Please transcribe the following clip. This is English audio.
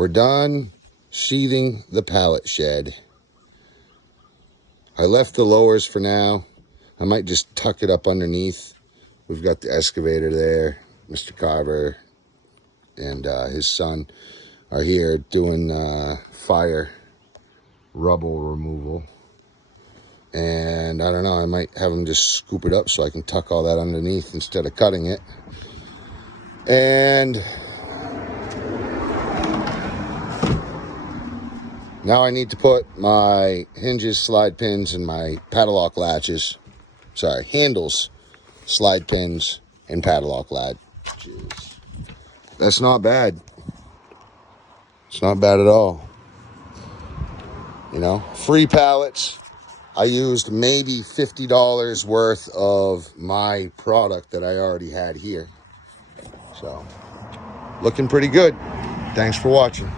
we're done sheathing the pallet shed. I left the lowers for now. I might just tuck it up underneath. We've got the excavator there. Mr. Carver and his son are here doing fire rubble removal. And I don't know, I might have them just scoop it up so I can tuck all that underneath instead of cutting it. And now I need to put my hinges, slide pins, and my padlock latches, handles, slide pins, and padlock latches. That's not bad. It's not bad at all. You know, free pallets. I used maybe $50 worth of my product that I already had here. So, looking pretty good. Thanks for watching.